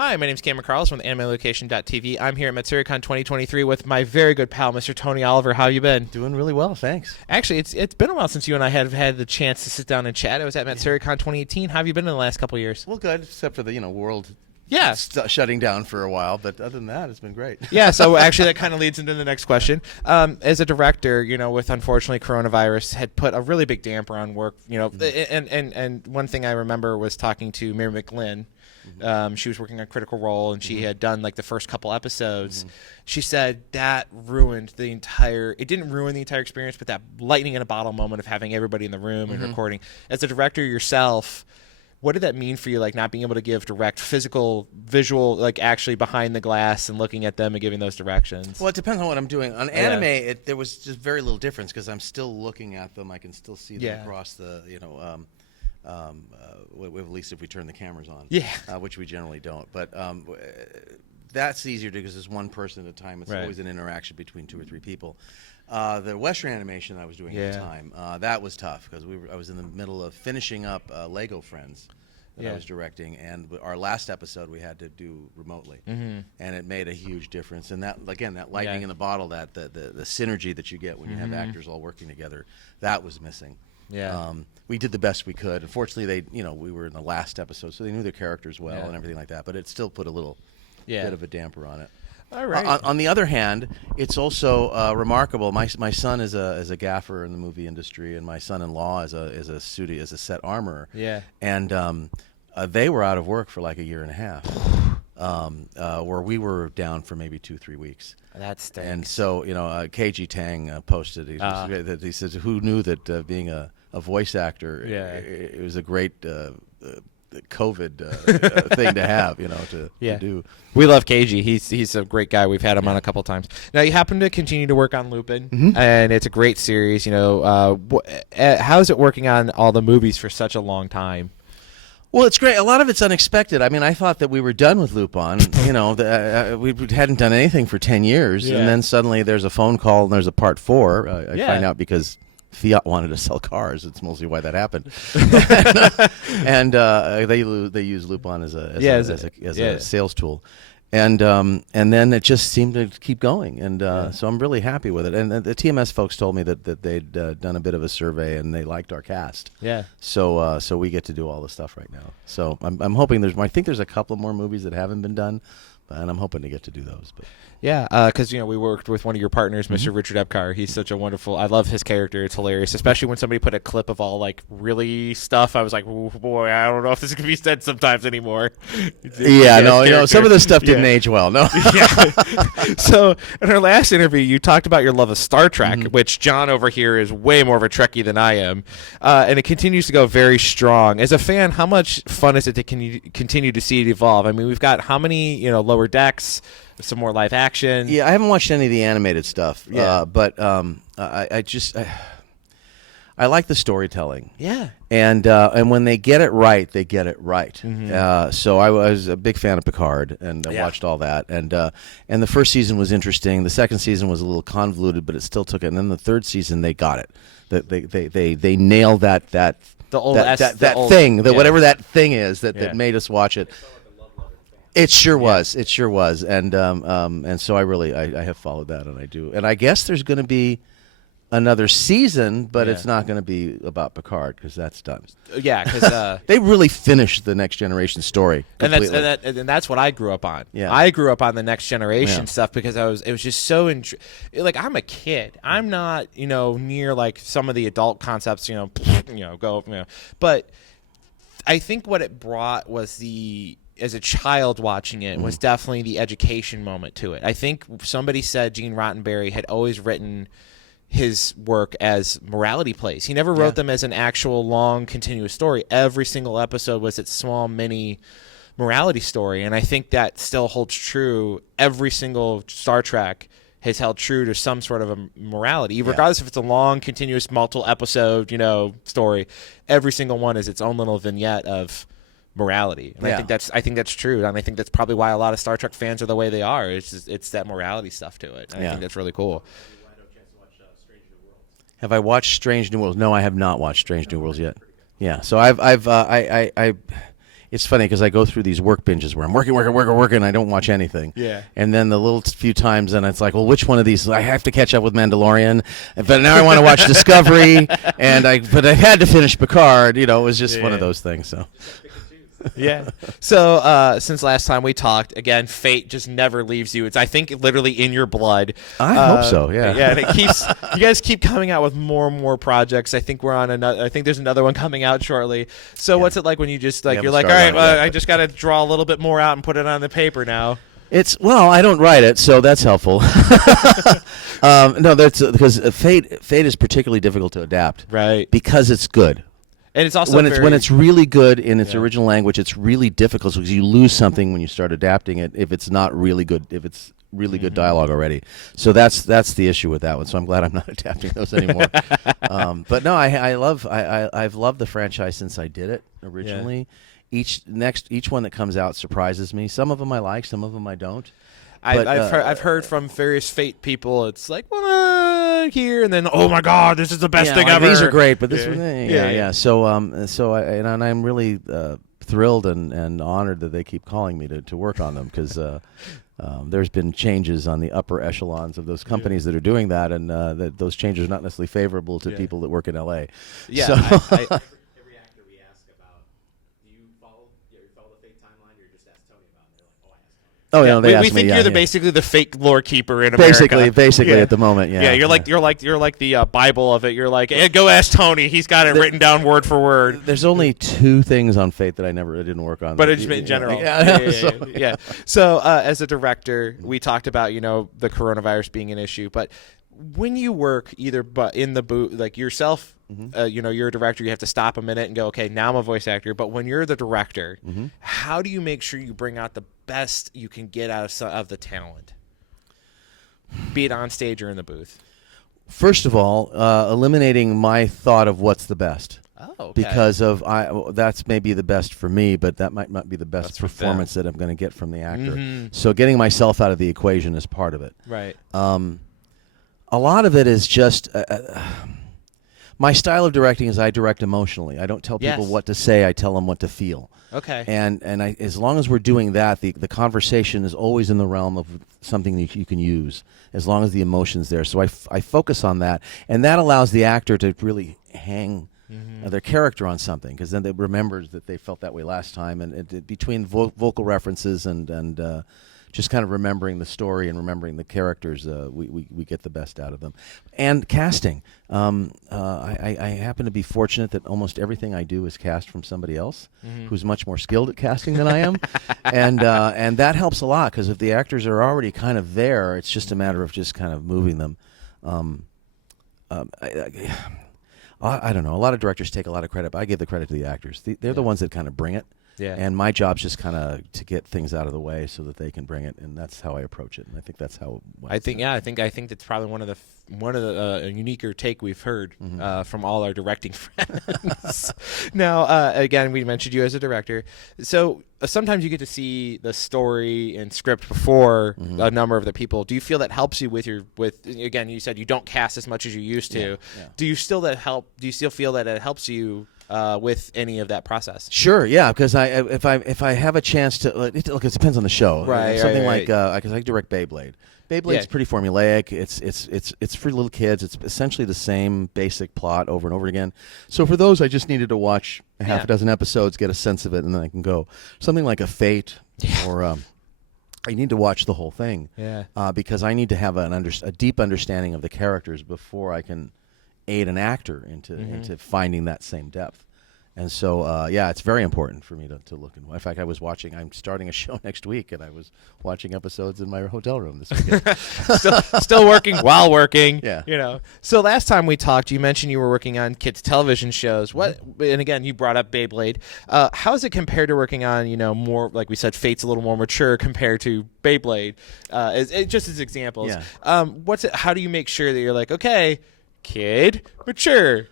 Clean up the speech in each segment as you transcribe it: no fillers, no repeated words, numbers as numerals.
Hi, my name is Cameron Carlson from AnimeLocation.tv. I'm here at Matsuricon 2023 with my very good pal, Mr. Tony Oliver. How you been? Doing really well, thanks. Actually, it's been a while since you and I have had the chance to sit down and chat. I was at Matsuricon 2018. How have you been in the last couple of years? Well, good, except for the world shutting down for a while. But other than that, it's been great. Yeah, so actually that kind of leads into the next question. As a director, with unfortunately coronavirus had put a really big damper on work. And one thing I remember was talking to Mary McLynn. She was working on Critical Role, and she had done like the first couple episodes. She said that ruined the entire. It didn't ruin the entire experience, but that lightning in a bottle moment of having everybody in the room and recording. As a director yourself, what did that mean for you? Like not being able to give direct, physical, visual, like actually behind the glass and looking at them and giving those directions. Well, it depends on what I'm doing. On anime, there was just very little difference because I'm still looking at them. I can still see them across the at least if we turn the cameras on, which we generally don't. But that's easier because it's one person at a time. It's always an interaction between two or three people. The Western animation I was doing at the time, that was tough because I was in the middle of finishing up Lego Friends that I was directing, and our last episode we had to do remotely, and it made a huge difference. And that, again, that lightning in the bottle, that the synergy that you get when you have actors all working together, that was missing. Yeah. We did the best we could. Unfortunately, we were in the last episode, so they knew their characters well and everything like that. But it still put a little bit of a damper on it. All right. On the other hand, it's also remarkable. My son is a gaffer in the movie industry, and my son-in-law is a set armorer. Yeah. And they were out of work for like a year and a half, where we were down for maybe 2-3 weeks. That stinks. And so, KG Tang posted. He says, "Who knew that being a voice actor, it was a great COVID thing to have, to do." We love KG. He's a great guy. We've had him on a couple times. Now, you happen to continue to work on Lupin, and it's a great series. How's it working on all the movies for such a long time? Well, it's great. A lot of it's unexpected. I mean, I thought that we were done with Lupin. We hadn't done anything for 10 years, and then suddenly there's a phone call and there's a part 4. I find out because Fiat wanted to sell cars. It's mostly why that happened. And they use Lupin as a sales tool. And then it just seemed to keep going, and so I'm really happy with it. And the TMS folks told me that they'd done a bit of a survey and they liked our cast. Yeah. So we get to do all the stuff right now. So I'm hoping I think there's a couple more movies that haven't been done, and I'm hoping to get to do those. But. Yeah, because we worked with one of your partners, Mr. Richard Epcar. He's such a wonderful. I love his character. It's hilarious, especially when somebody put a clip of all like really stuff. I was like, oh, boy, I don't know if this can be said sometimes anymore. Some of this stuff didn't age well. No. So in our last interview, you talked about your love of Star Trek, which John over here is way more of a Trekkie than I am, and it continues to go very strong. As a fan, how much fun is it to continue to see it evolve? I mean, we've got how many Lower Decks. Some more live action. Yeah, I haven't watched any of the animated stuff. But I like the storytelling. Yeah. And when they get it right, they get it right. So I was a big fan of Picard, and I watched all that. And the first season was interesting. The second season was a little convoluted, but it still took it. And then the third season, they got it. They nailed that thing, whatever that thing is that made us watch it. It sure was. It sure was. And so I have followed that, and I do. And I guess there's going to be another season, but it's not going to be about Picard because that's done. Yeah, because they really finished the Next Generation story completely. And that's what I grew up on. Yeah. I grew up on the Next Generation stuff because it was just so like I'm a kid. I'm not near like some of the adult concepts. But I think what it brought was as a child watching it, was definitely the education moment to it. I think somebody said Gene Roddenberry had always written his work as morality plays. He never wrote them as an actual long, continuous story. Every single episode was its small, mini morality story, and I think that still holds true. Every single Star Trek has held true to some sort of a morality, regardless if it's a long, continuous, multiple episode, story. Every single one is its own little vignette of morality, and I think that's true, and I think that's probably why a lot of Star Trek fans are the way they are. It's that morality stuff to it. And I think that's really cool. Have I watched Strange New Worlds? No, I have not watched Strange New Worlds yet. Yeah, so it's funny because I go through these work binges where I'm working, and I don't watch anything. Yeah. And then the little few times, and it's like, well, which one of these? I have to catch up with Mandalorian, but now I want to watch Discovery, but I had to finish Picard. It was just one of those things. So. Yeah. So since last time we talked, again, fate just never leaves you. It's, I think, literally in your blood. I hope so. Yeah. Yeah, and it keeps. You guys keep coming out with more and more projects. I think we're on another. I think there's another one coming out shortly. So what's it like when you just you're like, all right, well, I just got to draw a little bit more out and put it on the paper now. I don't write it, so that's helpful. No, that's because fate is particularly difficult to adapt, right? Because it's good. And it's also when it's really good in its original language, it's really difficult because you lose something when you start adapting it if it's not really good. If it's really good dialogue already, so that's the issue with that one. So I'm glad I'm not adapting those anymore. But no, I've loved the franchise since I did it originally. Yeah. Each one that comes out surprises me. Some of them I like, some of them I don't. I've heard from various Fate people. It's like, well, here and then, oh my God, this is the best thing ever. These are great, but this one, yeah. So I'm really thrilled and honored that they keep calling me to work on them because there's been changes on the upper echelons of those companies that are doing that, and that those changes are not necessarily favorable to people that work in LA. Yeah. So Every actor we ask about, do you follow the Fate timeline, or you just ask Tony about it? They're like, oh, I asked Tony. Oh yeah, they we think you're basically the fake lore keeper in America. Basically, yeah. at the moment, yeah. Yeah, you're like the Bible of it. You're like, hey, go ask Tony. He's got it written down word for word. There's only 2 things on Fate that I didn't work on. But it's in general. Yeah. So as a director, we talked about the coronavirus being an issue, but when you work in the booth, like yourself, you're a director, you have to stop a minute and go, okay, now I'm a voice actor. But when you're the director, how do you make sure you bring out the best you can get out of the talent, be it on stage or in the booth? First of all, eliminating my thought of what's the best. Oh, okay. Because that's maybe the best for me, but that might not be the best performance that I'm going to get from the actor. So getting myself out of the equation is part of it. Right. A lot of it is just my style of directing is I direct emotionally. I don't tell people what to say. I tell them what to feel. Okay. And as long as we're doing that, the conversation is always in the realm of something that you can use, as long as the emotion's there. So I focus on that, and that allows the actor to really hang their character on something, because then they remembers that they felt that way last time, and between vocal references and just kind of remembering the story and remembering the characters, we get the best out of them. And casting. I happen to be fortunate that almost everything I do is cast from somebody else who's much more skilled at casting than I am. And that helps a lot, because if the actors are already kind of there, it's just a matter of just kind of moving them. I don't know. A lot of directors take a lot of credit, but I give the credit to the actors. They're the ones that kind of bring it. Yeah. And my job's just kind of to get things out of the way so that they can bring it, and that's how I approach it. And I think that's how. I think that's probably one of the uniquer take we've heard from all our directing friends. Now, again, we mentioned you as a director, so sometimes you get to see the story and script before a number of the people. Do you feel that helps you with again? You said you don't cast as much as you used to. Yeah. Do you still feel that it helps you with any of that process? Sure, yeah, because if I have a chance to look, it depends on the show. Right. Something like because I direct Beyblade. Beyblade's pretty formulaic. It's for little kids. It's essentially the same basic plot over and over again. So for those, I just needed to watch half a dozen episodes, get a sense of it, and then I can go. Something like a Fate, or I need to watch the whole thing. Yeah. Because I need to have a deep understanding of the characters before I can aid an actor into finding that same depth. And so, it's very important for me to look. In fact, I'm starting a show next week, and I was watching episodes in my hotel room this weekend. still working while working. Yeah. So last time we talked, you mentioned you were working on kids' television shows. And again, you brought up Beyblade. How is it compared to working on, more, like we said, Fate's a little more mature compared to Beyblade? Just as examples. Yeah. How do you make sure that you're like, okay, kid, mature.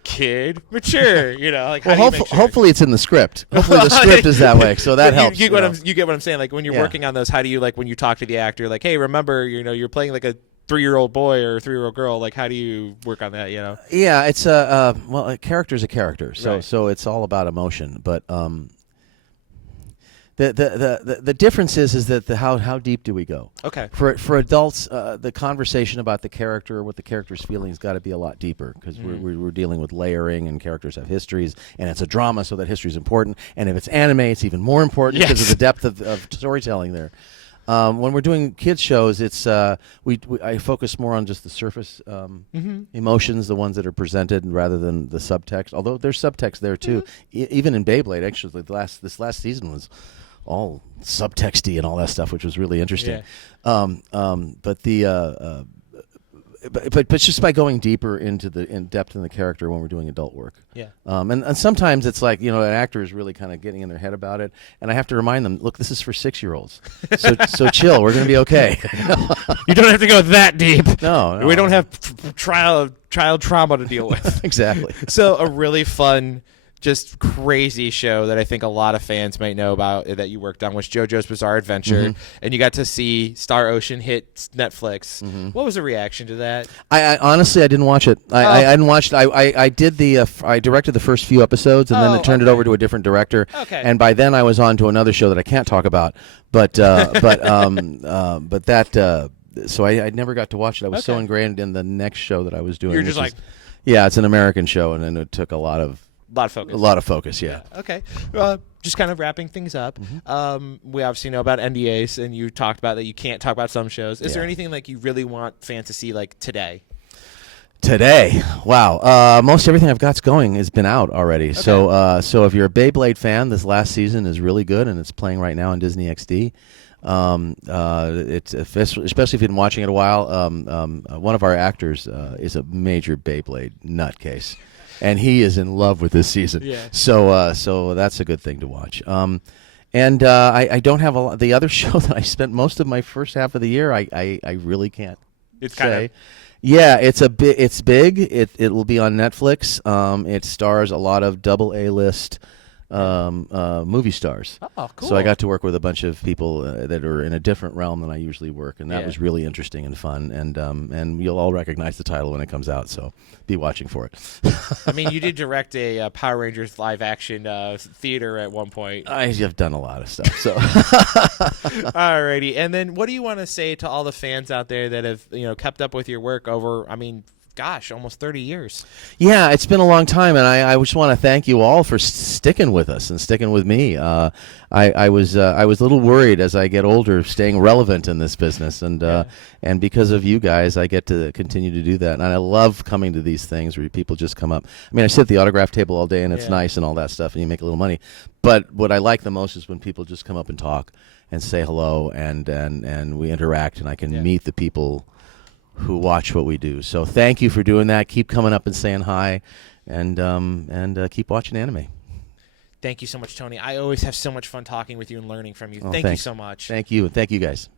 Hopefully it's in the script. Hopefully the script is that way, so that helps. You get what I'm saying? Like when you're working on those, how do you, like when you talk to the actor, like, hey, remember, you're playing like a 3-year-old boy or a 3-year-old girl, like how do you work on that? Yeah, it's a character's a character, so right. So it's all about emotion, but The difference is that how deep do we go? Okay. For adults, the conversation about the character, what the character's feeling, has got to be a lot deeper because we're dealing with layering, and characters have histories, and it's a drama, so that history is important. And if it's anime, it's even more important because of the depth of storytelling there. When we're doing kids shows, it's I focus more on just the surface emotions, the ones that are presented, rather than the subtext. Although there's subtext there too. Even in Beyblade, actually, this last season was all subtexty and all that stuff, which was really interesting. But just by going deeper into in depth in the character when we're doing adult work. Yeah. And sometimes it's like, an actor is really kind of getting in their head about it, and I have to remind them, look, this is for 6-year-olds, so chill. We're going to be okay. You don't have to go that deep. No. We don't have child trauma to deal with. Exactly. So a really fun, just crazy show that I think a lot of fans might know about that you worked on was JoJo's Bizarre Adventure, and you got to see Star Ocean hit Netflix. What was the reaction to that? I honestly, I didn't watch it. I didn't watch it. I did I directed the first few episodes, and then it turned it over to a different director. Okay. And by then I was on to another show that I can't talk about. So I never got to watch it. I was so ingrained in the next show that I was doing. You're just like, yeah, it's an American show, and then it took a lot of focus. A lot of focus, yeah. Okay. Just kind of wrapping things up. We obviously know about NDAs, and you talked about that you can't talk about some shows. Is there anything like you really want fans to see like today? Today, wow! Most everything I've got's has been out already. Okay. So if you're a Beyblade fan, this last season is really good, and it's playing right now on Disney XD. It's especially if you've been watching it a while. One of our actors is a major Beyblade nutcase. And he is in love with this season. Yeah. So that's a good thing to watch. And I don't have a lot. The other show that I spent most of my first half of the year, I really can't say. Yeah, it's big. It will be on Netflix. It stars a lot of double A-list movie stars. Oh, cool. So I got to work with a bunch of people that are in a different realm than I usually work, and that was really interesting and fun. And you'll all recognize the title when it comes out, so be watching for it. I mean, you did direct a Power Rangers live-action theater at one point. I have done a lot of stuff. So, alrighty. And then, what do you want to say to all the fans out there that have kept up with your work over? I mean, gosh, almost 30 years. Yeah, it's been a long time, and I just want to thank you all for sticking with us and sticking with me. I was a little worried as I get older, staying relevant in this business, and because of you guys, I get to continue to do that. And I love coming to these things where people just come up. I mean, I sit at the autograph table all day, and it's nice and all that stuff, and you make a little money. But what I like the most is when people just come up and talk and say hello, and we interact, and I can meet the people who watch what we do. So thank you for doing that. Keep coming up and saying hi, and keep watching anime. Thank you so much, Tony. I always have so much fun talking with you and learning from you. Thank you so much. Thank you, and thank you guys.